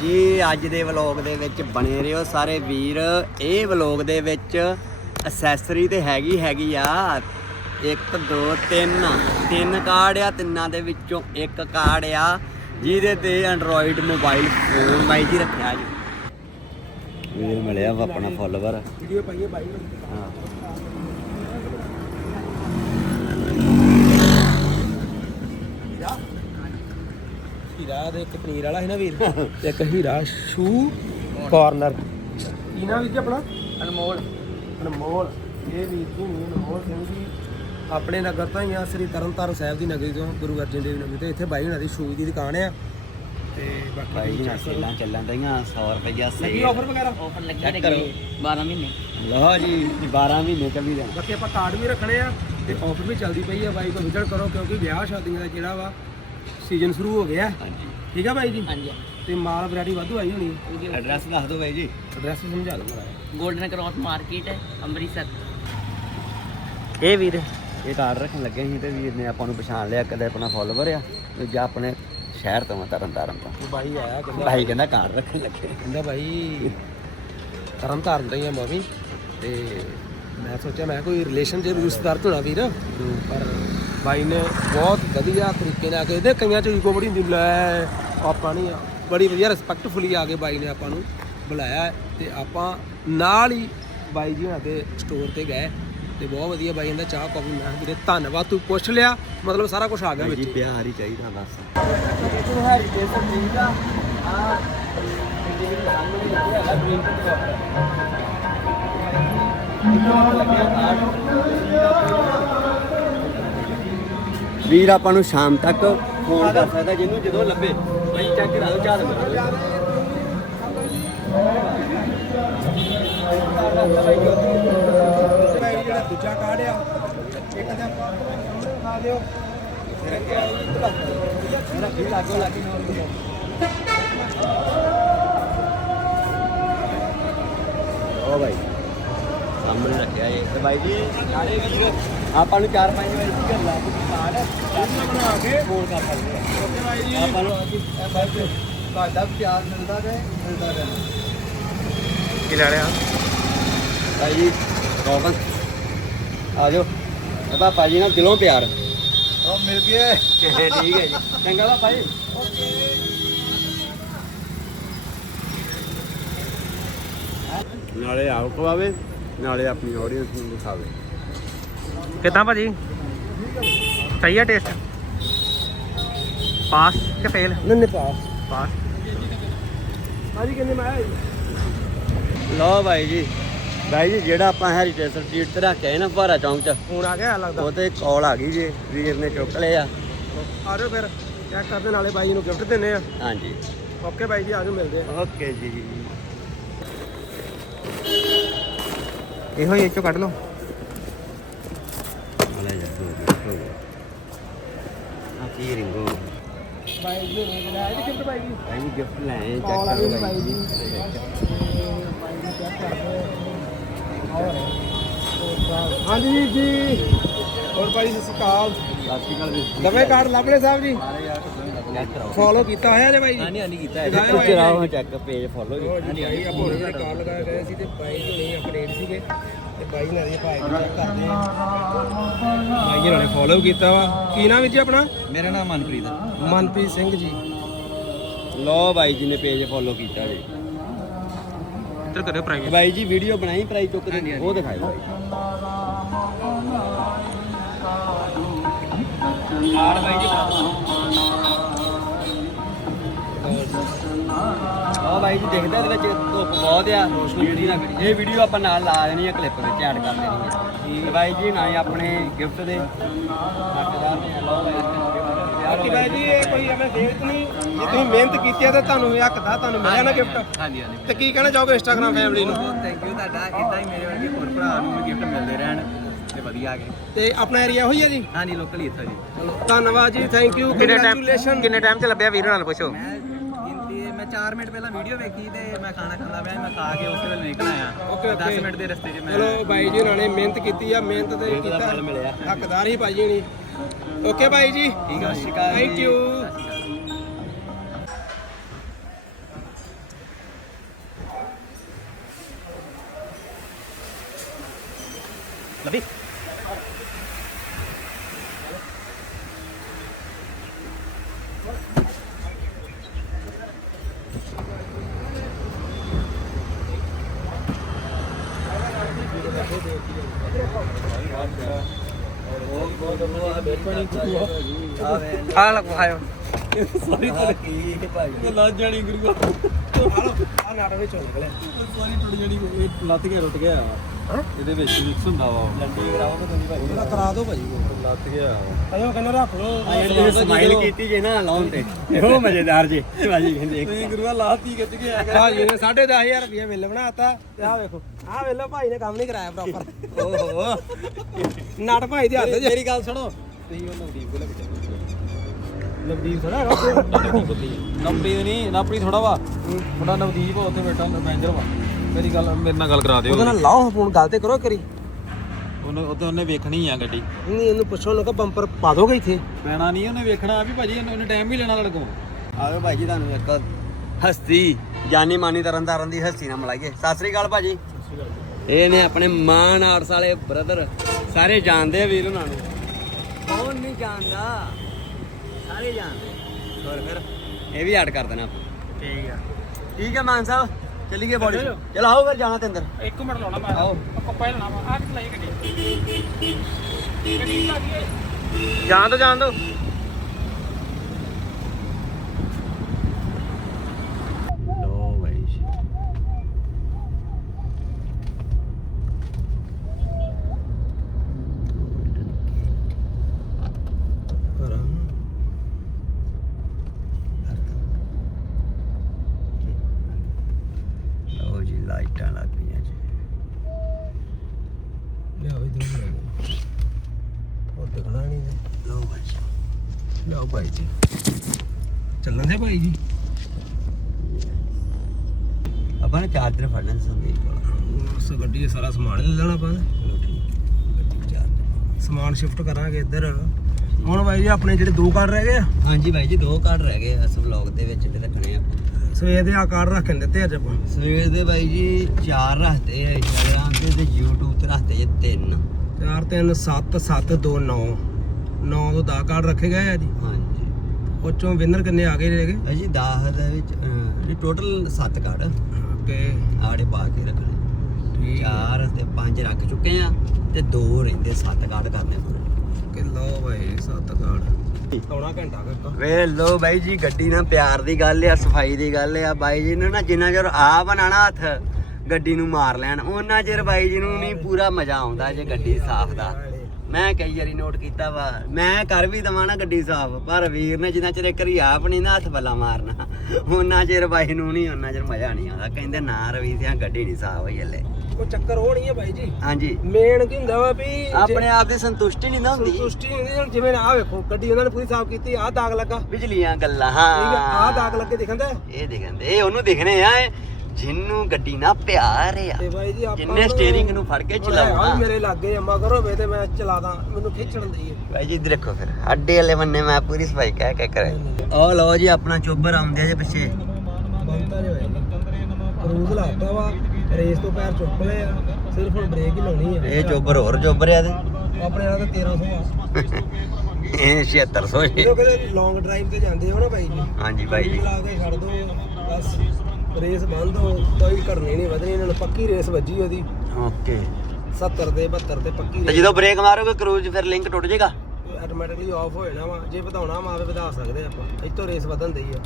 ਜੀ ਅੱਜ ਦੇ ਵਲੌਗ ਦੇ ਵਿੱਚ ਬਣੇ ਰਹੋ ਸਾਰੇ ਵੀਰ। ਇਹ ਵਲੌਗ ਦੇ ਵਿੱਚ ਅਸੈਸਰੀ ਤੇ ਹੈਗੀ ਹੈਗੀ ਆ 1 2 3 ਤਿੰਨ ਕਾਰਡ ਆ ਤਿੰਨਾਂ ਦੇ ਵਿੱਚੋਂ ਇੱਕ ਕਾਰਡ ਆ ਜਿਹਦੇ ਤੇ ਐਂਡਰੋਇਡ ਮੋਬਾਈਲ ਫੋਨ ਬਾਈ ਜੀ ਰੱਖਿਆ ਜੀ। ਵੀਰ ਮਿਲਿਆ ਵਾ ਆਪਣਾ ਫੋਲੋਵਰ ਵੀਡੀਓ ਪਾਈਏ ਬਾਈ। ਹਾਂ। ਦੇ ਇੱਕ ਪਨੀਰ ਵਾਲਾ ਸੀ ਨਾ ਵੀਰ? ਇੱਕ ਹੀਰਾ ਸ਼ੂ ਕਾਰਨਰ ਕੀ ਨਾਮ ਵੀਰ ਜੀ ਆਪਣਾ? ਅਨਮੋਲ। ਅਨਮੋਲ। ਇਹ ਵੀਰ ਜੀ ਨੇ ਅਨਮੋਲ ਸਿੰਘ ਜੀ ਆਪਣੇ ਨਗਰ ਤੋਂ ਹੀ ਆ ਸ੍ਰੀ ਤਰਨਤਾਰਨ ਸਾਹਿਬ ਦੀ ਨਗਰੀ ਤੋਂ ਗੁਰੂ ਅਰਜਨ ਦੇਵ ਨਗਰੀ ਤੋਂ। ਇੱਥੇ ਬਾਈ ਹੁਣਾਂ ਦੀ ਸ਼ੂ ਦੀ ਦੁਕਾਨ ਆ। ਤੇ ਬਾਕੀ ਜੀ ਤੁਸੀਂ ਨਾਲ check ਕਰੋ। ਸੇਲਾਂ ਚੱਲਣ ਦਈਆਂ 100 ਰੁਪਈਆ ਲੱਗੀ ਸੇਲ। ਆਫਰ ਵਗੈਰਾ? ਆਫਰ ਲੱਗੀ Check ਲੱਗੀ ਕਰੋ। 12 ਮਹੀਨੇ। ਲਓ ਜੀ 12 ਮਹੀਨੇ ਚੱਲੀ ਦਾ ਬਾਕੀ ਆਪਾਂ ਕਾਰਡ ਵੀ ਰੱਖਣੇ ਆ ਤੇ ਆਫਰ ਵੀ ਚੱਲਦੀ ਪਈ ਆ। ਬਾਈ ਕੋ ਵਿਜ਼ਿਟ ਕਰੋ ਕਿਉਂਕਿ ਵਿਆਹ ਸ਼ਾਦੀਆਂ ਦਾ ਜਿਹੜਾ ਵਾ ਸੀਜ਼ਨ ਸ਼ੁਰੂ ਹੋ ਗਿਆ। ਹਾਂਜੀ। ਠੀਕ ਆ ਬਾਈ ਜੀ? ਹਾਂਜੀ। ਤੇ ਮਾਲ ਵੈਰਾਈਟੀ ਵਾਧੂ ਆਈ ਹੋਣੀ। ਐਡਰੈਸ ਦੱਸ ਦਿਓ ਭਾਈ ਜੀ। ਐਡਰੈਸ ਸਮਝਾ ਦੋ ਮਾੜਾ 골ਡਨ ਕ੍ਰਾਸ ਮਾਰਕੀਟ ਹੈ ਅੰਮ੍ਰਿਤਸਰ। ਇਹ ਵੀਰ। ਇਹ ਕਾਰਡ ਰੱਖਣ ਲੱਗੇ ਸੀ ਤੇ ਵੀਰ ਨੇ ਆਪਾਂ ਨੂੰ ਪਛਾਣ ਲਿਆ ਕਦੇ ਆਪਣਾ ਫੋਲੋਵਰ ਆ ਦੂਜਾ ਆਪਣੇ ਸ਼ਹਿਰ ਤੋਂ ਆ, ਤਰਨ ਤਾਰਨ ਤੋਂ। ਉਹ ਬਾਈ ਆਇਆ ਕਹਿੰਦਾ ਭਾਈ ਕਹਿੰਦਾ ਕਾਰਡ ਰੱਖਣ ਲੱਗੇ। ਕਹਿੰਦਾ ਬਾਈ ਤਰਨ ਤਾਰਨ ਦਾ ਹੀ ਆ ਮੈਂ ਵੀ ਤੇ ਮੈਂ ਸੋਚਿਆ ਮੈਂ ਕੋਈ ਰਿਲੇਸ਼ਨ ਜੇ ਰਿਸ਼ਤੇਦਾਰ ਨਾ ਵੀਰ ਪਰ ਬਾਈ ਨੇ ਬਹੁਤ ਵਧੀਆ ਤਰੀਕੇ ਨਾਲ ਕਹਿੰਦੇ ਕਈਆਂ ਚ ਈਗੋ ਬੜੀ ਹੁੰਦੀ ਲੈ ਆਪਾਂ ਨਹੀਂ ਬੜੀ ਵਧੀਆ ਰਿਸਪੈਕਟਫੁਲੀ ਆ ਕੇ ਬਾਈ ਨੇ ਆਪਾਂ ਨੂੰ ਬੁਲਾਇਆ ਤੇ ਆਪਾਂ ਨਾਲ ਹੀ ਬਾਈ ਜੀ ਹੁਣਾਂ ਦੇ ਸਟੋਰ ਤੇ ਗਏ ਤੇ ਬਹੁਤ ਵਧੀਆ ਬਾਈ ਕਹਿੰਦਾ ਚਾਹ ਕਾਫੀ ਮੈਂ ਵੀਰੇ ਧੰਨਵਾਦ ਤੂੰ ਪੁੱਛ ਲਿਆ ਮਤਲਬ ਸਾਰਾ ਕੁਝ ਆ ਗਿਆ ਵਿੱਚ ਜੀ ਪਿਆਰ ਹੀ ਚਾਹੀਦਾ ਬਸ। ਇਹ ਹੈਰੀ ਦੇ ਸਰ ਦਾ ਆ ਜਿਹੜੇ ਸਾਹਮਣੇ ਲੱਗਿਆ ਹੈਗਾ ਗ੍ਰੀਨ ਟੀ ਵੀਰ, ਆਪਾਂ ਨੂੰ ਸ਼ਾਮ ਤੱਕ ਫੋਨ ਕਰ ਸਕਦਾ, ਜਿਹਨੂੰ ਜਦੋਂ ਲੱਭੇ। ਭਾਈ ਚੈੱਕ ਕਰਾ ਦਿਓ ਚਾਹ ਮੇਰਾ। ਜਿਹੜਾ ਦੂਜਾ ਕਾਰਡ ਆ ਇੱਕ ਤਾਂ ਆਪਾਂ ਖਾ ਦਿਓ ਮੇਰਾ ਵੀ ਲੱਗੋ ਲੱਗੀ ਨੋਰ ਓ ਭਾਈ ਸਾਹਮਣੇ ਰੱਖਿਆ ਇਹ। ਤੇ ਭਾਈ ਜੀ ਸਾਰੇ ਵੀਰ ਆਪਾਂ ਨੂੰ ਚਾਰ ਪੰਜ ਵਾਰੀ ਕੀ ਕਰ ਲਾ ਕਾਰਡ ਬਣਾ ਕੇ ਫੋਨ ਕਰ ਸਕਦੇ ਆ ਓਕੇ ਬਾਈ ਜੀ। ਆਪਾਂ ਨੂੰ ਤੁਹਾਡਾ ਪਿਆਰ ਮਿਲਦਾ ਰਹੇ ਮਿਲਦਾ ਰਹੇ। ਕੀ ਲੈ ਲਿਆ? ਭਾਈ ਜੀ ਰੋਕਨ ਆ ਜਾਓ। ਪਾਪਾ ਜੀ ਨਾਲ ਦਿਲੋਂ ਪਿਆਰ। ਉਹ ਮਿਲ ਗਿਆ। ਠੀਕ ਹੈ ਜੀ। ਚੰਗਾ ਵਾ ਭਾਈ ਨਾਲੇ ਆਪ ਖਵਾਵੇ ਨਾਲੇ ਆਪਣੀ ਆਡੀਅנס ਨੂੰ ਦਿਖਾਵੇ। ਕਿਦਾਂ ਭਾਜੀ? ਸਹੀ ਹੈ ਟੇਸਟ ਪਾਸ ਕਿ ਫੇਲ ਨੰਨੇ ਪਾਸ ਪਾਸ ਭਾਜੀ ਕਿੰਨੇ ਮੈਂ ਆਇਆ ਲਓ ਭਾਈ ਜੀ। ਭਾਈ ਜੀ ਜਿਹੜਾ ਆਪਾਂ ਹੈਰੀਟੇਜ ਸਟਰੀਟ ਤੇ ਰੱਖਿਆ ਹੈ ਨਾ ਭਾਰਾ ਚੌਂਕ ਚ ਫੋਨ ਆ ਗਿਆ ਲੱਗਦਾ। ਉਹ ਤੇ ਕਾਲ ਆ ਗਈ ਜੀ ਵੀਰ ਨੇ ਚੁੱਕ ਲਿਆ। ਆ ਜਾਓ ਫਿਰ ਚੈੱਕ ਕਰਦੇ ਨਾਲੇ ਬਾਈ ਨੂੰ ਗਿਫਟ ਦਿੰਨੇ ਆ। ਹਾਂਜੀ। ਓਕੇ ਬਾਈ ਜੀ ਆ ਜਾਓ ਮਿਲਦੇ ਆ। ਓਕੇ ਜੀ। ਇਹੋ ਹੀ ਇਹ ਚੋਂ ਕੱਢ ਲਓ। ਨਾਲੇ ਜਾ ਗਿਆ ਆ ਕੀ ਰਿੰਗੋ ਬਾਈ ਜੀ ਬਾਈ ਜੀ ਜੀ ਗਿਫਟ ਲੈ ਚੈੱਕ ਕਰੋ ਬਾਈ ਜੀ। ਬਾਈ ਹਾਂਜੀ ਜੀ। ਹੋਰ ਭਾਈ ਸਤਿ ਸ਼੍ਰੀ ਅਕਾਲ। ਸਤਿ ਸ਼੍ਰੀ ਅਕਾਲ ਨਵੇਂ ਕਾਰਡ ਲੱਭਲੇ ਸਾਹਿਬ ਜੀ? ਚੈੱਕ ਕਰਾਓ ਫੋਲੋ ਕੀਤਾ ਹੋਇਆ ਜੇ ਬਾਈ ਜੀ? ਹਾਂਜੀ ਹਾਂਜੀ ਕੀਤਾ ਹੈ ਕੁਝ ਰਾਹ ਚੈੱਕ ਪੇਜ ਫੋਲੋ ਜੀ ਹਾਂਜੀ ਹਾਂਜੀ ਆਪਾਂ ਹੋਰ ਜਿਹੜੇ ਕਾਰਡ ਲਗਾਏ ਗਏ ਸੀ ਤੇ ਬਾਈ ਜੀ ਨਹੀਂ ਅਪਡੇਟ ਸੀਗੇ। ਤੇ ਬਾਈ ਨੇ ਇਹ ਭਾਈ ਨੂੰ ਚੈੱਕ ਕਰਦੇ ਆ। ਬਾਈ ਜੀ ਨਾਲੇ ਫੋਲੋ ਕੀਤਾ ਵਾ। ਕੀ ਨਾਮ ਵੀਰ ਜੀ ਆਪਣਾ? ਮੇਰਾ ਨਾਮ ਮਨਪ੍ਰੀਤ ਹੈ ਮਨਪ੍ਰੀਤ ਸਿੰਘ ਜੀ। ਲੋ ਬਾਈ ਜੀ ਨੇ ਪੇਜ ਫੋਲੋ ਕੀਤਾ ਜੀ। ਇੱਧਰ ਕਰਿਓ ਪ੍ਰਾਈਵੇਟ ਬਾਈ ਜੀ ਵੀਡੀਓ ਬਣਾਈ ਪ੍ਰਾਈ ਚੁੱਕ ਦੇ ਉਹ ਦਿਖਾਇਓ ਬਾਈ ਆੜ ਬਾਈ ਜੀ। ਆ ਬਾਈ ਜੀ ਦੇਖਦਾ ਇਹਦੇ ਵਿੱਚ ਧੁੱਪ ਬਹੁਤ ਆ ਰੋਸ਼ਨੀ ਜਿਹੜੀ ਨਾ ਕਰੀ ਇਹ ਵੀਡੀਓ ਆਪਾਂ ਨਾਲ ਲਾ ਦੇਣੀ ਹੈ ਕਲਿੱਪ ਵਿੱਚ ਐਡ ਕਰ ਦੇਣੀ ਹੈ ਤੇ ਬਾਈ ਜੀ ਨਾ ਹੀ ਆਪਣੇ ਗਿਫਟ ਦੇ। ਹੱਕਦਾਰ ਨੇ ਲਓ ਬਾਈ ਬਾਕੀ ਬਾਈ ਜੀ ਇਹ ਕੋਈ ਐਵੇਂ ਦੇਖ ਨਹੀਂ। ਜੇ ਤੁਸੀਂ ਮਿਹਨਤ ਕੀਤੀ ਹੈ ਤਾਂ ਤੁਹਾਨੂੰ ਇਹ ਹੱਕਦਾ ਤੁਹਾਨੂੰ ਮਿਲਿਆ ਨਾ ਗਿਫਟ ਹਾਂਜੀ ਹਾਂਜੀ। ਤੇ ਕੀ ਕਹਿਣਾ ਚਾਹੋਗੇ ਇੰਸਟਾਗ੍ਰam ਫੈਮਿਲੀ ਨੂੰ? ਥੈਂਕ ਯੂ ਤੁਹਾਡਾ ਇਦਾਂ ਹੀ ਮੇਰੇ ਵਰਗੇ ਹੋਰ ਭਰਾ ਨੂੰ ਗਿਫਟ ਮਿਲਦੇ ਰਹਿਣ ਤੇ ਵਧੀਆ ਆ ਗਏ। ਤੇ ਆਪਣਾ ਏਰੀਆ ਹੋਈ ਹੈ ਜੀ? ਹਾਂਜੀ ਲੋਕਲ ਹੀ ਇੱਥੋਂ ਜੀ। ਧੰਨਵਾਦ ਜੀ ਥੈਂਕ ਯੂ ਕਿੰਨੇ ਟਾਈਮ ਕੰਗ੍ਰੈਚੁਲੇਸ਼ਨ ਕਿੰਨੇ ਟਾਈਮ ਚ ਲੱਭਿਆ ਵੀਰ ਨਾਲ ਪੁੱਛੋ। ਮੈਂ ਗਿਣਤੀ ਮੈਂ 4 ਮਿੰਟ ਪਹਿਲਾਂ ਵੀਡੀਓ ਵੇਖੀ ਤੇ ਮੈਂ ਖਾਣਾ ਖਾਂਦਾ ਪਿਆ ਮੈਂ ਖਾ ਕੇ ਉਸੇ ਵੇਲੇ ਨਿਕਲ ਆਇਆ। Okay, okay. 10 ਮਿੰਟ ਦੇ ਰਸਤੇ 'ਚ ਮੈਂ ਚਲੋ ਬਾਈ ਜੀ ਉਹਨਾਂ ਨੇ ਮਿਹਨਤ ਕੀਤੀ ਆ ਮਿਹਨਤ ਤੇ ਕੀਤਾ। ਫਲ ਮਿਲਿਆ। ਹੱਕਦਾਰ ਹੀ ਭਾਈ ਜੀ ਓਕੇ ਭਾਈ ਜੀ। ਠੀਕ ਹੈ ਅਕਾਲ ਥੈਂਕ। ਯੂ ਲਵੀ। ਆ ਲਗ ਖਾਇਓ ਸਾਰੀ ਕੀ ਭਾਈ ਲੱਜ ਜਾਣੀ ਗੁਰੂ ਆ ਨਾਟਕ ਵਿੱਚ ਹੋ ਨਿਕਲਿਆ ਸਾਰੀ ਟੁੱਟ ਜਾਣੀ ਲੱਤ ਗਿਆ ਟੁੱਟ ਗਿਆ ਇਹਦੇ ਵਿੱਚ ਮਿਕਸ ਹੁੰਦਾ ਵਾ ਲੰਡੀ ਕਰਾਓ ਤਾਂ ਤੁਸੀਂ ਭਾਈ ਉਹਦਾ ਕਰਾ ਦਿਓ ਭਾਜੀ ਲੱਤ ਗਿਆ ਅਜੋ ਕਹਿੰਦਾ ਰੱਖ ਲੋ ਇਹ ਸਮਾਈਲ ਕੀਤੀ ਜੇ ਨਾ ਲਾਉਣ ਤੇ ਇਹੋ ਮਜ਼ੇਦਾਰ ਜੇ ਭਾਜੀ ਕਹਿੰਦੇ ਤੁਸੀਂ ਗੁਰੂਆ ਲਾਤੀ ਖਿੱਚ ਕੇ ਆ ਭਾਜੀ ਨੇ 10500 ਰੁਪਏ ਮਿਲ ਬਣਾਤਾ ਤੇ ਆ ਵੇਖੋ ਆ ਵੇਲੋ ਭਾਈ ਨੇ ਕੰਮ ਨਹੀਂ ਕਰਾਇਆ ਪ੍ਰੋਪਰ ਓਹੋ। ਨਟ ਭਾਈ ਦੇ ਹੱਥ ਮੇਰੀ ਗੱਲ ਸੁਣੋ ਤੁਸੀਂ ਉਹ ਨਵਦੀਪ ਕੋਲ ਬਚਾ ਨਵਦੀਪ ਥੋੜਾ ਹੈਗਾ ਨਵਪ੍ਰੀਤ ਨਹੀਂ ਨਵਪ੍ਰੀਤ ਥੋੜਾ ਵਾ। ਮੁੰਡਾ ਨਵਦੀਪ ਆ ਉੱਥੇ ਬੈਠਾ ਮੈਨੇਜਰ ਵਾ। ਮੇਰੀ ਗੱਲ ਮੇਰੇ ਨਾਲ ਗੱਲ ਕਰਾ ਦਿਓ। ਉਹਦੇ ਨਾਲ ਲਾਓ ਫੋਨ ਗੱਲ ਤੇ ਕਰੋ ਕਰੀ ਉਹਨੇ ਉੱਥੇ ਉਹਨੇ ਵੇਖਣੀ ਆ ਗੱਡੀ। ਨਹੀਂ ਇਹਨੂੰ ਪੁੱਛੋ ਲੋਕਾਂ ਬੰਪਰ ਪਾ ਦੋਗੇ ਇੱਥੇ। ਪੈਣਾ ਨਹੀਂ ਉਹਨੇ ਵੇਖਣਾ ਵੀ ਭਾਜੀ ਇਹਨੇ ਟਾਈਮ ਵੀ ਲੈਣਾ ਲੜਕੋ ਆਵੇ ਭਾਜੀ ਤੁਹਾਨੂੰ ਇੱਕ ਹਸਤੀ ਜਾਨੀ ਮਾਨੀ ਤਰਨ ਤਾਰਨ ਦੀ ਹਸਤੀ ਨਾਲ ਮਿਲਾਈਏ। ਸਤਿ ਸ੍ਰੀ ਅਕਾਲ ਭਾਜੀ। ਇਹ ਨੇ ਆਪਣੇ ਮਾਂ ਨਾਰਸ ਵਾਲੇ ਬ੍ਰਦਰ ਸਾਰੇ ਜਾਣਦੇ ਆ ਵੀਰ ਉਹਨਾਂ ਨੂੰ। ਨਹੀਂ ਜਾਣਦਾ। ਸਾਰੇ ਜਾਣਦੇ। ਹੋਰ ਫਿਰ ਇਹ ਵੀ ਐਡ ਕਰ ਦੇਣਾ ਆਪਾਂ। ਠੀਕ ਆ। ਠੀਕ ਹੈ ਮਾਨ ਸਾਹਿਬ ਚੱਲੀਏ ਬੋਡੀ ਚਲ ਆਓ ਫਿਰ ਜਾਣਾ ਤੇ ਅੰਦਰ। ਇੱਕ ਮਿੰਟ ਲਾਉਣਾ ਮੈਂ। ਆਓ। ਪੱਪਾ ਲੈਣਾ ਵਾ। ਆਹ ਕਿੱਥੇ ਲਾਈ ਗੱਡੀ? ਗੱਡੀ ਲੱਗੀ ਜਾਣ ਦੋ ਜਾਣ ਦੋ ਲੋ ਭਾਈ ਲਓ ਜੀ ਲਾਈਟਾਂ ਲੱਗ ਗਈਆਂ ਜੀ ਲਿਆਓ ਇਧਰ ਹੋਰ ਦਿਖਣਾ ਨਹੀਂ ਲੋ ਭਾਈ ਲਿਆਓ ਭਾਈ ਜੀ। ਚੱਲਣ ਦੇ ਭਾਈ ਜੀ। ਆਪਾਂ ਨੇ ਚਾਰਜਰ ਫੜਨਾ ਸੀ ਸੰਦੀਪ ਕੋਲ। ਉਸ ਗੱਡੀ 'ਚ ਸਾਰਾ ਸਮਾਨ ਲੈ ਲੈਣਾ ਆਪਾਂ ਸ਼ਿਫਟ ਕਰਾਂਗੇ ਇੱਧਰ। ਹੁਣ ਭਾਈ ਜੀ ਆਪਣੇ ਜਿਹੜੇ ਦੋ ਕਾਰ ਰਹਿ ਗਏ ਆ। ਹਾਂਜੀ ਭਾਈ ਜੀ ਦੋ ਕਾਰਡ ਰਹਿ ਗਏ ਇਸ ਵਲੌਗ ਦੇ ਵਿੱਚ ਰੱਖਣੇ ਆ। ਸਵੇਰ ਦੇ ਆ ਕਾਰ ਰੱਖਣ ਦਿੱਤੇ ਅੱਜ ਆਪਾਂ। ਸਵੇਰ ਦੇ ਭਾਈ ਜੀ ਚਾਰ ਰੱਖਦੇ ਆ ਇੰਸਟਾਗ੍ਰਾਮ ਤੇ ਤੇ 4 3 7 7 2 9 9 ਤੋਂ 10 ਕਾਰ ਰੱਖੇ ਗਏ ਆ ਜੀ? ਹਾਂਜੀ। ਉਹ ਚੋਂ ਵਿਨਰ ਕਿੰਨੇ ਆ ਗਏ ਰਹਿ ਭਾਈ ਜੀ 10 ਦੇ ਵਿੱਚ ਟੋਟਲ 7 ਕਾਰਡ ਗਏ ਆੜੇ ਪਾ ਕੇ ਰੱਖਣੇ ਠੀਕ। ਚਾਰ ਤੇ ਪੰਜ ਰੱਖ ਚੁੱਕੇ ਆ ਤੇ ਦੋ ਰਹਿੰਦੇ 7 ਕਾਰਡ ਕਰਨੇ ਪੂਰੇ। ਕਿ ਲਓ ਭਾਈ 7 ਕਾਰ ਪੌਣਾ ਘੰਟਾ ਕੱਕਾ ਵੇ ਲੋ ਬਾਈ ਜੀ ਗੱਡੀ ਨਾਲ ਪਿਆਰ ਦੀ ਗੱਲ ਆ ਸਫ਼ਾਈ ਦੀ ਗੱਲ ਆ। ਬਾਈ ਜੀ ਨੂੰ ਨਾ ਜਿੰਨਾ ਚਿਰ ਆ ਬਣਾਣਾ ਹੱਥ ਗੱਡੀ ਨੂੰ ਮਾਰ ਲੈਣ। ਉਹਨਾਂ ਚਿਰ ਬਾਈ ਜੀ ਨੂੰ ਨਹੀਂ ਪੂਰਾ ਮਜ਼ਾ ਆਉਂਦਾ ਜੇ ਗੱਡੀ ਸਾਫ਼ ਦਾ। ਮੈਂ ਕਈ ਵਾਰੀ ਨੋਟ ਕੀਤਾ ਵਾ ਮੈਂ ਕਰ ਵੀ ਦਵਾਂ ਨਾ ਗੱਡੀ ਸਾਫ਼ ਪਰ ਵੀਰ ਨੇ ਜਿੰਨਾ ਚਿਰ ਇੱਕ ਵਾਰੀ ਆਪ ਨਹੀਂ ਨਾ ਹੱਥ ਬੱਲਾ ਮਾਰਨਾ ਉਹਨਾਂ ਚਿਰ ਬਾਈ ਨੂੰ ਨਹੀਂ ਉਹਨਾਂ ਚਿਰ ਮਜ਼ਾ ਨਹੀਂ ਆਉਂਦਾ। ਕਹਿੰਦੇ ਨਾ ਰਵੀ ਸਿਆਂ ਗੱਡੀ ਨਹੀਂ ਸਾਫ਼ ਹੋਈ ਹਲੇ। ਉਹ ਚੱਕਰ ਉਹ ਨਹੀਂ ਹੈ ਭਾਈ ਜੀ। ਹਾਂਜੀ। ਮੇਨ ਕੀ ਹੁੰਦਾ ਵਾ ਆਪਣੇ ਆਪ ਦੀ ਸੰਤੁਸ਼ਟੀ ਨਹੀਂ ਨਾ ਹੁੰਦੀ। ਸੰਤੁਸ਼ਟੀ ਨਹੀਂ ਹੁੰਦੀ ਹੁਣ ਜਿਵੇਂ ਆ ਵੇਖੋ ਗੱਡੀ ਉਹਨਾਂ ਨੇ ਪੂਰੀ ਸਾਫ਼ ਕੀਤੀ ਆਹ ਦਾਗ ਲੱਗਾ। ਬਿਜਲੀਆਂ ਗੱਲਾਂ ਹੈ। ਆਹ ਹਾਂ ਦਾਗ ਲੱਗੇ ਦਿਖਦਾ ਇਹ ਦਿਖਦੇ ਇਹ ਉਹਨੂੰ ਦਿਖਣੇ ਆ ਜਿਹਨੂੰ ਗੱਡੀ ਨਾਲ ਪਿਆਰ ਆ। ਤੇ ਬਾਈ ਜੀ ਆਪਾਂ ਜਿੰਨੇ ਸਟੀਅਰਿੰਗ ਨੂੰ ਫੜ ਕੇ ਚਲਾਉਣਾ। ਮੇਰੇ ਲਾਗੇ ਅੰਮਾ ਕਰੋ ਵੇ ਤੇ ਮੈਂ ਚਲਾ ਦਾਂ ਮੈਨੂੰ ਖਿੱਚਣ ਦਈਏ ਭਾਈ ਜੀ ਇੱਧਰ ਦੇਖੋ ਫਿਰ। ਅੱਡੇ ਵਾਲੇ ਬੰਨੇ ਮੈਂ ਪੂਰੀ ਸਫ਼ਾਈ ਕਹਿ ਕਹਿ ਕਰੇ ਉਹ ਲਓ ਜੀ ਆਪਣਾ ਚੋਬਰ ਆਉਂਦੇ ਜੇ ਪਿੱਛੇ। ਬੰਦਾ ਜੋ ਹੈ ਕਰੂਜ਼ ਲਾਤਾ ਵਾ ਰੇਸ ਤੋਂ ਪੈਰ ਚੁੱਕ ਲਏ ਆ ਸਿਰਫ ਹੁਣ ਬ੍ਰੇਕ ਹੀ ਲਾਉਣੀ ਆ। ਇਹ ਚੋਬਰ ਹੋਰ ਚੋਬਰ ਆ ਤੇ ਆਪਣੇ ਨਾਲ ਤਾਂ 1300 ਆ। ਇਹ 7600 ਜੀ। ਕਦੇ ਲੌਂਗ ਡਰਾਈਵ ਤੇ ਜਾਂਦੇ ਹੋ ਨਾ ਬਾਈ ਜੀ ਹਾਂਜੀ ਭਾਈ ਜੀ। ਲਾ ਕੇ ਛੱਡ ਦੋ ਬਸ। ਰੇਸ ਬੰਦ ਹੋ ਕੋਈ ਘਟਣੀ ਨਹੀਂ ਵਧਣੀ ਇਹਨਾਂ ਨੂੰ ਪੱਕੀ ਰੇਸ ਵੱਜੀ ਉਹਦੀ। ਓਕੇ। 70 ਤੇ 72 ਤੇ ਪੱਕੀ ਤੇ ਜਦੋਂ ਬ੍ਰੇਕ ਮਾਰੋਗੇ ਕਰੂਜ਼ ਫਿਰ ਲਿੰਕ ਟੁੱਟ ਜਾਏਗਾ? ਆਟੋਮੈਟਿਕਲੀ ਆਫ ਹੋ ਜਾਣਾ ਵਾ। ਜੇ ਵਧਾਉਣਾ ਮਾਵੇ ਵਧਾ ਸਕਦੇ ਆਪਾਂ। ਇੱਥੋਂ ਰੇਸ ਵਧਣ ਦਈ ਆ।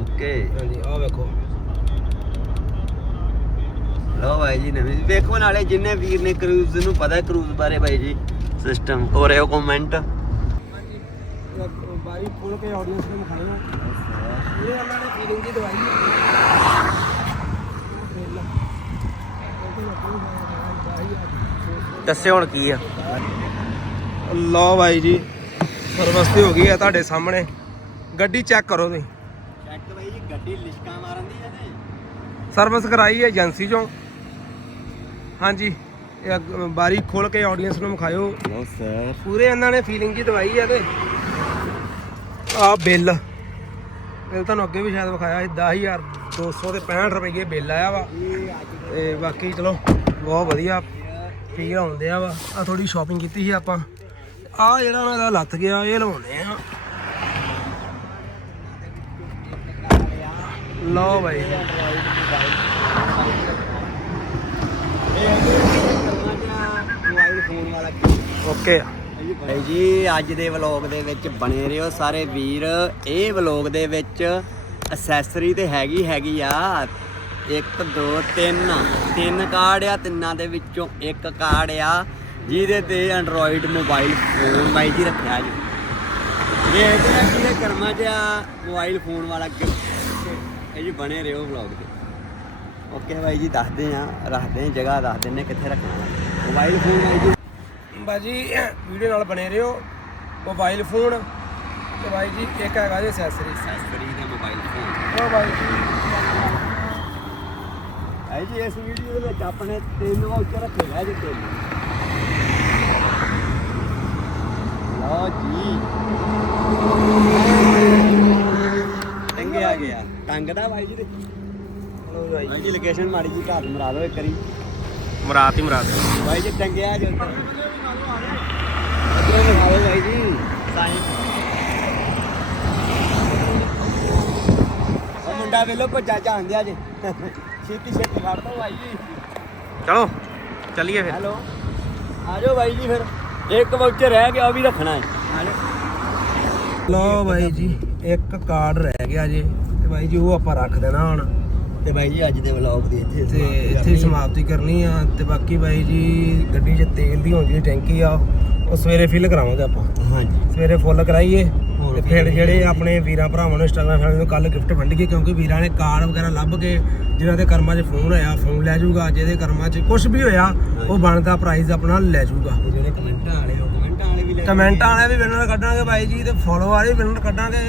ਓਕੇ। ਹਾਂਜੀ ਆਹ ਵੇਖੋ। ਲਓ ਭਾਈ ਜੀ ਨਵੀਂ ਵੇਖੋ ਨਾਲੇ ਜਿੰਨੇ ਵੀਰ ਨੇ ਕਰੂਜ਼ ਨੂੰ ਪਤਾ ਕਰੂਜ਼ ਬਾਰੇ ਭਾਈ ਜੀ। ਸਿਸਟਮ ਹੋ ਰਿਹਾ ਕਮੈਂਟ ਹਾਂਜੀ ਬਾਰੀ ਖੋਲ ਕੇ ਆਡੀਅנס ਨੂੰ ਖਾਣਾ ਇਹ ਉਹਨਾਂ ਨੇ ਫੀਲਿੰਗ ਦੀ ਦਵਾਈ। ਹੈ ਦੱਸਿਓ ਹੁਣ ਕੀ ਆ। ਲਓ ਬਾਈ ਜੀ ਸਰਵਸਤੀ ਹੋ ਗਈ ਹੈ ਤੁਹਾਡੇ ਸਾਹਮਣੇ। ਗੱਡੀ ਚੈੱਕ ਕਰੋ ਤੁਸੀਂ। ਚੈੱਕ ਭਾਈ ਜੀ ਗੱਡੀ ਲਿਸ਼ਕਾਂ ਮਾਰਨ ਦੀ ਹੈ ਤੇ। ਸਰਵਿਸ ਕਰਾਈ ਹੈ ਏਜੰਸੀ ਚੋਂ। ਹਾਂਜੀ ਇਹ ਬਾਰੀ ਖੋਲ ਕੇ ਆਡੀਅנס ਨੂੰ ਵਿਖਾਇਓ। ਲਓ ਸਰ ਪੂਰੇ ਇਹਨਾਂ ਨੇ ਫੀਲਿੰਗ ਜੀ ਦਵਾਈ ਆ ਤੇ। ਆ ਬਿੱਲ ਬਿੱਲ ਤੁਹਾਨੂੰ ਅੱਗੇ ਵੀ ਸ਼ਾਇਦ ਵਿਖਾਇਆ ਸੀ 10200 ਤੇ 65 ਰੁਪਏ ਬਿੱਲ ਆਇਆ ਵਾ। ਤੇ ਬਾਕੀ ਚਲੋ, ਬਹੁਤ ਵਧੀਆ ਫੀਲ ਆਉਂਦੇ ਆ ਵਾ। ਆ ਥੋੜੀ ਸ਼ਾਪਿੰਗ ਕੀਤੀ ਸੀ ਆਪਾਂ। ਆ ਜਿਹੜਾ ਉਹਨਾਂ ਦਾ ਲੱਥ ਗਿਆ, ਇਹ ਲਵਾਉਣੇ ਆ। ਲਓ ਬਾਈ। ਮੋਬਾਈਲ ਫੋਨ ਵਾਲਾ ਓਕੇ। ਭਾਈ ਜੀ, ਅੱਜ ਦੇ ਵਲੌਗ ਦੇ ਵਿੱਚ ਬਣੇ ਰਹੋ ਸਾਰੇ ਵੀਰ। ਇਹ ਵਲੌਗ ਦੇ ਵਿੱਚ ਅਸੈਸਰੀ ਤੇ ਹੈਗੀ ਹੈਗੀ ਆ 1 2 3 ਤਿੰਨ ਕਾਰਡ ਆ, ਤਿੰਨਾਂ ਦੇ ਵਿੱਚੋਂ ਇੱਕ ਕਾਰਡ ਆ, ਜਿਹਦੇ ਤੇ ਐਂਡਰੋਇਡ ਮੋਬਾਈਲ ਫੋਨ ਬਾਈ ਜੀ ਰੱਖਿਆ ਜੀ। ਦੇਖਦੇ ਆ ਕਿਹਦੇ ਕਰਮਾਂ 'ਚ ਆ ਮੋਬਾਈਲ ਫੋਨ ਵਾਲਾ ਗਿਫਟ ਇਹ ਜੀ ਬਣੇ ਰਹੋ ਵਲੌਗ ਤੇ ਓਕੇ ਬਾਈ ਜੀ, ਦੱਸਦੇ ਆ, ਰੱਖਦੇ ਆ ਜਗ੍ਹਾ, ਦੱਸ ਦਿੰਨੇ ਕਿੱਥੇ ਰੱਖਣਾ ਮੋਬਾਈਲ ਫੋਨ ਬਾਈ ਜੀ ਬਾਜੀ ਵੀਡੀਓ ਨਾਲ ਬਣੇ ਰਹੋ। ਮੋਬਾਈਲ ਫੋਨ ਤੇ ਬਾਈ ਜੀ ਇੱਕ ਹੈਗਾ ਜੀ ਐਕਸੈਸਰੀ ਐਕਸੈਸਰੀ ਦਾ ਮੋਬਾਈਲ ਫੋਨ ਉਹ ਬਾਈ ਜੀ। ਹੈ ਜੀ ਇਸ ਵੀਡੀਓ ਦੇ ਵਿੱਚ ਆਪਣੇ ਤਿੰਨ ਵਾਊਚਰ ਰੱਖੇ ਗਏ ਜੀ ਤਿੰਨ। ਲਓ ਜੀ। ਟੰਗੇ ਆ ਗਿਆ ਟੰਗ ਦਾ ਬਾਈ ਜੀ ਦੇ। ਲਓ ਬਾਈ ਜੀ। ਲੋਕੇਸ਼ਨ ਮਾੜੀ ਜੀ ਘਰ ਮਰਾ ਦਿਓ ਇੱਕ ਵਾਰੀ। ਮਰਾਤ ਹੀ ਮਰਾਤ ਬਾਈ ਜੀ ਟੰਗਿਆ ਜੋ ਅੱਗੇ ਦਿਖਾਓ ਬਾਈ ਜੀ। ਸਾਈਂ ਉਹ ਮੁੰਡਾ ਵੇਲੋ ਭੱਜਾ ਜਾਂਦਿਆ ਜੇ। ਛੇਤੀ ਛੇਤੀ ਫੜ ਦੋ ਬਾਈ ਜੀ। ਚਲੋ ਚੱਲੀਏ ਫਿਰ। ਹੈਲੋ। ਆ ਜਾਓ ਬਾਈ ਜੀ ਫਿਰ। ਇੱਕ ਵਾਊਚਰ ਰਹਿ ਗਿਆ ਉਹ ਵੀ ਰੱਖਣਾ ਹੈ। ਲਓ ਬਾਈ ਜੀ ਇੱਕ ਕਾਰਡ ਰਹਿ ਗਿਆ ਜੇ। ਤੇ ਬਾਈ ਜੀ ਉਹ ਆਪਾਂ ਰੱਖ ਦੇਣਾ ਹੁਣ। ਤੇ ਬਾਈ ਜੀ ਅੱਜ ਦੇ ਵਲੌਗ ਦੀ ਇੱਥੇ ਤੇ ਇੱਥੇ ਸਮਾਪਤੀ ਕਰਨੀ ਆ ਤੇ ਬਾਕੀ ਬਾਈ ਜੀ ਗੱਡੀ 'ਚ ਤੇਲ ਦੀ ਹੁੰਦੀ ਟੈਂਕੀ ਆ ਉਹ ਸਵੇਰੇ ਫਿਲ ਕਰਾਵਾਂਗੇ ਆਪਾਂ। ਹਾਂਜੀ। ਸਵੇਰੇ ਫੁੱਲ ਕਰਾਈਏ ਤੇ ਫਿਰ ਜਿਹੜੇ ਆਪਣੇ ਵੀਰਾਂ ਭਰਾਵਾਂ ਨੂੰ ਇੰਸਟਾਗ੍ਰਾਮ ਫੈਮਿਲੀ ਨੂੰ ਕੱਲ ਗਿਫਟ ਵੰਡੀਏ ਕਿਉਂਕਿ ਵੀਰਾਂ ਨੇ ਕਾਰਡ ਵਗੈਰਾ ਲੱਭ ਕੇ ਜਿਨ੍ਹਾਂ ਦੇ ਕਰਮਾਂ 'ਚ ਫੋਨ ਹੋਇਆ ਫੋਨ ਲੈ ਜਾਊਗਾ ਜਿਹਦੇ ਕਰਮਾਂ 'ਚ ਕੁਝ ਵੀ ਹੋਇਆ ਉਹ ਬਣਦਾ ਪ੍ਰਾਈਜ਼ ਆਪਣਾ ਲੈ ਜਾਊਗਾ। ਜਿਹੜੇ ਕਮੈਂਟਾਂ ਵਾਲੇ ਉਹ ਕਮੈਂਟਾਂ ਵਾਲੇ ਵੀ ਲੈ ਕਮੈਂਟਾਂ ਵਾਲੇ ਵੀ ਵਿਨਰ ਕੱਢਾਂਗੇ ਬਾਈ ਜੀ ਤੇ ਫੋਲੋ ਵਾਲੇ ਵੀ ਵਿਨਰ ਕੱਢਾਂਗੇ।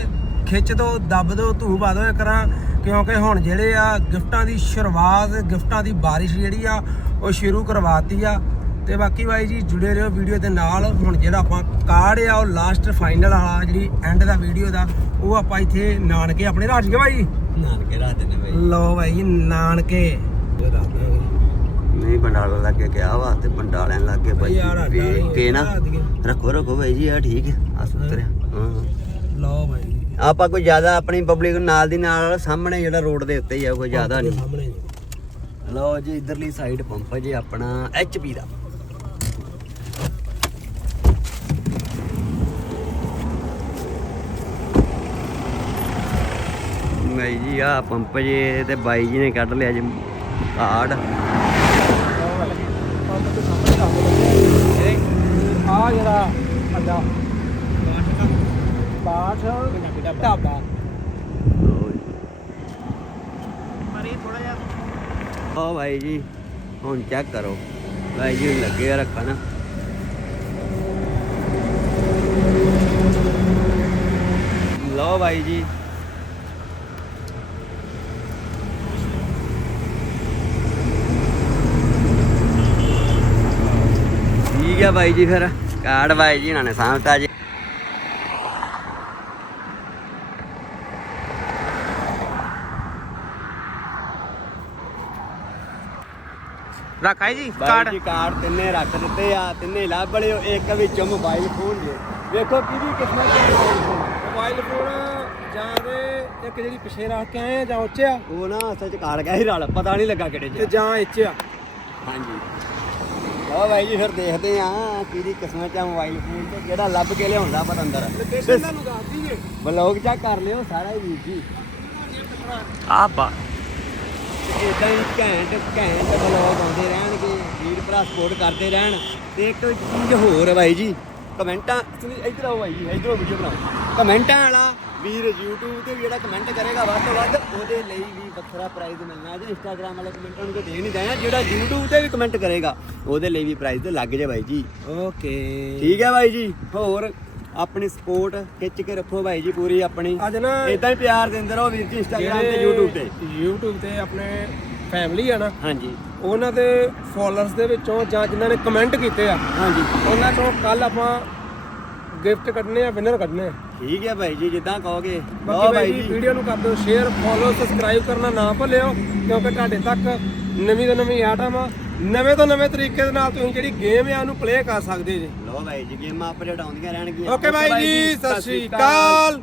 ਖਿੱਚ ਦੋ ਦੱਬ ਦੋ ਧੂ ਪਾ ਦੋ ਕਰਾਂ। ਕਿਉਂਕਿ ਹੁਣ ਜਿਹੜੇ ਆ ਗਿਫਟਾਂ ਦੀ ਸ਼ੁਰੂਆਤ ਗਿਫਟਾਂ ਦੀ ਬਾਰਿਸ਼ ਜਿਹੜੀ ਆ ਉਹ ਸ਼ੁਰੂ ਕਰਵਾਤੀ ਆ। ਤੇ ਬਾਕੀ ਬਾਈ ਜੀ ਜੁੜੇ ਰਹੋ ਵੀਡੀਓ ਦੇ ਨਾਲ। ਹੁਣ ਜਿਹੜਾ ਆਪਾਂ ਕਾਰਡ ਆ ਉਹ ਲਾਸਟ ਫਾਈਨਲ ਵਾਲਾ ਜਿਹੜੀ ਐਂਡ ਦਾ ਵੀਡੀਓ ਦਾ ਉਹ ਆਪਾਂ ਇੱਥੇ ਨਾਨਕੇ ਆਪਣੇ ਰਾਜ ਕੇ ਬਾਈ? ਨਾਨਕੇ ਰਾਤ ਨੇ ਬਾਈ। ਲੋ ਬਾਈ ਨਾਨਕੇ। ਨਹੀਂ। ਬੰਡਾਲ ਲੱਗੇ ਕਿਹਾ ਵਾ ਤੇ ਬੰਡਾਲਿਆਂ ਲੱਗੇ ਬਾਈ ਵੇਖ ਕੇ ਨਾ। ਰੱਖੋ ਰੱਖੋ ਬਾਈ ਜੀ ਆ ਠੀਕ ਆ ਸੁਤਰਿਆ ਹਾਂ ਲਓ ਬਾਈ ਆਪਾਂ ਕੋਈ ਜ਼ਿਆਦਾ ਆਪਣੀ ਪਬਲਿਕ ਨਾਲ ਦੀ ਨਾਲ ਸਾਹਮਣੇ ਜਿਹੜਾ ਰੋਡ ਦੇ ਉੱਤੇ ਹੀ ਆ ਕੋਈ ਜ਼ਿਆਦਾ ਨਹੀਂ। ਸਾਹਮਣੇ। ਲਓ ਜੀ ਇਧਰਲੀ ਸਾਈਡ ਪੰਪ ਹੈ ਜੀ ਆਪਣਾ ਐਚਪੀ ਦਾ। ਬਾਈ ਜੀ ਆ ਪੰਪ ਜੇ ਤੇ ਬਾਈ ਜੀ ਨੇ ਕੱਢ ਲਿਆ ਜੀ ਕਾਰਡ ਆ ਜਿਹੜਾ ਅੱਡਾ ਬਾਠ ਢਾਬਾ? ਓ ਭਾਈ ਜੀ ਹੁਣ ਚੈੱਕ ਕਰੋ। ਭਾਈ ਜੀ ਲੱਗੇ ਆ ਰੱਖਣ। ਲਓ ਭਾਈ ਜੀ। ਠੀਕ ਹੈ ਭਾਈ ਜੀ ਫਿਰ। ਕਾਰਡ ਭਾਈ ਜੀ ਇਹਨਾਂ ਨੇ ਸਾਂਭਤਾ ਜੀ ਰੱਖ ਆਈ ਜੀ ਬਾਈ ਜੀ ਕਾਰਡ ਤਿੰਨੇ ਰੱਖ ਦਿੱਤੇ ਆ ਤਿੰਨੇ ਲੱਭ ਲਿਓ। ਇੱਕ ਵਿੱਚੋਂ ਮੋਬਾਈਲ ਫੋਨ ਜੇ। ਵੇਖੋ ਕਿਹਦੀ ਕਿਸਮਤ ਹੈ। ਮੋਬਾਈਲ ਫੋਨ ਜਾਂ ਦੇ ਇੱਕ ਜਿਹੜੀ ਪਿਛੇ ਰੱਖ ਕੇ ਆਏ ਆ ਜਾਂ ਉੱਚ ਆ? ਉਹ ਨਾ ਅਸਲ ਚ ਕਾਰ ਗਿਆ ਸੀ ਰਲ ਪਤਾ ਨਹੀਂ ਲੱਗਾ ਕਿਹੜੇ ਤੇ ਚ ਜਾਂ ਇੱਚ ਆ? ਹਾਂਜੀ। ਲਓ ਬਾਈ ਜੀ ਫਿਰ ਦੇਖਦੇ ਆ ਕਿਹਦੀ ਕਿਸਮਤ ਆ ਮੋਬਾਈਲ ਫੋਨ ਤੇ ਕਿਹੜਾ ਲੱਭ ਕੇ ਲਿਆਉਂਦਾ ਪਤੰਦਰ ਲੋਕੇਸ਼ਨ ਤੁਹਾਨੂੰ ਦੱਸ ਦਈਏ। ਬਲੌਗ ਚੈੱਕ ਕਰ ਲਿਓ ਸਾਰਾ ਹੀ ਵੀਰ ਜੀ। ਆਪਾ ਇਦਾਂ ਹੀ ਘੈਂਟ ਘੈਂਟ ਬਲੌਗ ਆਉਂਦੇ ਰਹਿਣਗੇ ਵੀਰ ਭਰਾ ਸਪੋਰਟ ਕਰਦੇ ਰਹਿਣ। ਤੇ ਇੱਕ ਚੀਜ਼ ਹੋਰ ਹੈ ਬਾਈ ਜੀ ਕਮੈਂਟਾਂ ਤੁਸੀਂ ਇੱਧਰ ਆਓ ਬਾਈ ਜੀ ਇੱਧਰੋਂ ਵੀਡੀਓ ਬਣਾਓ। ਕਮੈਂਟਾਂ ਵਾਲਾ ਵੀਰ YouTube ਤੇ ਜਿਹੜਾ ਕਮੈਂਟ ਕਰੇਗਾ ਵੱਧ ਤੋਂ ਵੱਧ ਉਹਦੇ ਲਈ ਵੀ ਵੱਖਰਾ ਪ੍ਰਾਈਜ਼ ਮਿਲਣਾ। ਜੇ Instagram ਵਾਲੇ ਕਮੈਂਟਾਂ ਨੂੰ ਦੇ ਨਹੀਂ ਦੇਣਾ ਜਿਹੜਾ YouTube ਤੇ ਵੀ ਕਮੈਂਟ ਕਰੇਗਾ ਉਹਦੇ ਲਈ ਵੀ ਪ੍ਰਾਈਜ਼ ਲੱਗ ਜੇ ਬਾਈ ਜੀ। ਓਕੇ ਠੀਕ ਹੈ ਬਾਈ ਜੀ ਹੋਰ? ਆਪਣੀ ਸਪੋਰਟ ਖਿੱਚ ਕੇ ਰੱਖੋ ਬਾਈ ਜੀ ਪੂਰੀ ਆਪਣੀ। ਅੱਜ ਨਾ ਇਦਾਂ ਹੀ ਪਿਆਰ ਦਿੰਦੇ ਰਹੋ ਵੀਰ ਜੀ Instagram ਤੇ YouTube ਤੇ। YouTube ਤੇ ਆਪਣੇ ਫੈਮਿਲੀ ਆ ਨਾ ਹਾਂਜੀ। ਉਹਨਾਂ ਦੇ ਫੋਲੋਅਰਸ ਦੇ ਵਿੱਚੋਂ ਜਾਂ ਜਿਨ੍ਹਾਂ ਨੇ ਕਮੈਂਟ ਕੀਤੇ ਆ ਹਾਂਜੀ। ਉਹਨਾਂ ਚੋਂ ਕੱਲ ਆਪਾਂ ਗਿਫਟ ਕੱਢਨੇ ਆ ਵਿਨਰ ਕੱਢਨੇ ਆ। ਠੀਕ ਹੈ ਭਾਈ ਜੀ ਜਿੱਦਾਂ ਕਹੋਗੇ। ਬਾਕੀ ਭਾਈ ਜੀ ਵੀਡੀਓ ਨੂੰ ਕਰ ਦਿਓ ਸ਼ੇਅਰ ਫੋਲੋ ਸਬਸਕ੍ਰਾਈਬ ਕਰਨਾ ਨਾ ਭੁੱਲਿਓ ਕਿਉਂਕਿ ਤੁਹਾਡੇ ਤੱਕ ਨਵੀਂ ਤੋਂ ਨਵੀਂ ਆਈਟਮ ਨਵੇਂ ਤੋਂ ਨਵੇਂ ਤਰੀਕੇ ਦੇ ਨਾਲ ਤੁਸੀਂ ਜਿਹੜੀ ਗੇਮ ਆ ਉਹਨੂੰ ਪਲੇ ਕਰ ਸਕਦੇ ਜੀ। ਲਓ ਭਾਈ ਜੀ ਗੇਮਾਂ ਅਪਡੇਟ ਆਉਂਦੀਆਂ ਰਹਿਣਗੀਆਂ। ਓਕੇ ਬਾਈ ਜੀ ਸਤਿ ਸ਼੍ਰੀ ਅਕਾਲ।